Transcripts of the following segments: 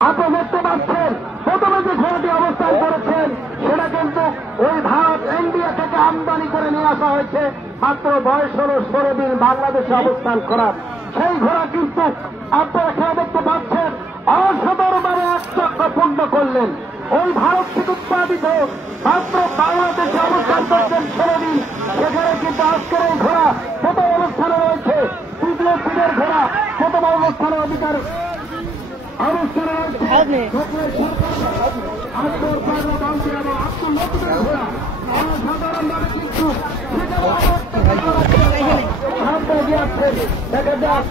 আপনারা দেখতে পাচ্ছেন প্রথমে যে ঘোড়াটি অবস্থান করেছেন সেটা কিন্তু ওই ভারত ইন্ডিয়া থেকে আমদানি করে নিয়ে আসা হয়েছে। মাত্র বয়স হল 16 দিন বাংলাদেশে অবস্থান করার সেই ঘোড়া কিন্তু আপনারা খেয়ে দেখতে পাচ্ছেন অসাধারণভাবে এক চক্র পূর্ণ করলেন। ওই ভারত থেকে উৎপাদিত মাত্র বাংলাদেশে অবস্থান করছেন 16 দিন, সেখানে কিন্তু আজকের এই ঘোড়া প্রথম অবস্থানে রয়েছে। তৃতীয় দিনের ঘোড়া প্রথম অবস্থানে অধিকার অসাধারণভাবে কিন্তু দেখা যাক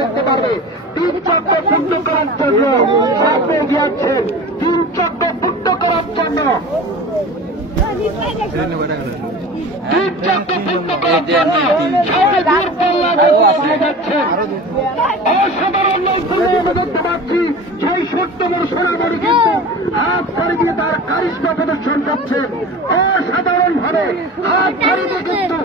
দেখতে পারবে 3 চক্র পূর্ণ করার জন্য সামনে গিয়েছেন। 3 চক্র পূর্ণ করার জন্য অসাধারণ দেখতে পাচ্ছি সেই সত্যমর সোনামণি কিন্তু হাত ছাড়ি দিয়ে তার কারিশমা প্রদর্শন করছেন। অসাধারণ ভাবে হাত ছাড়ি দিয়ে কিন্তু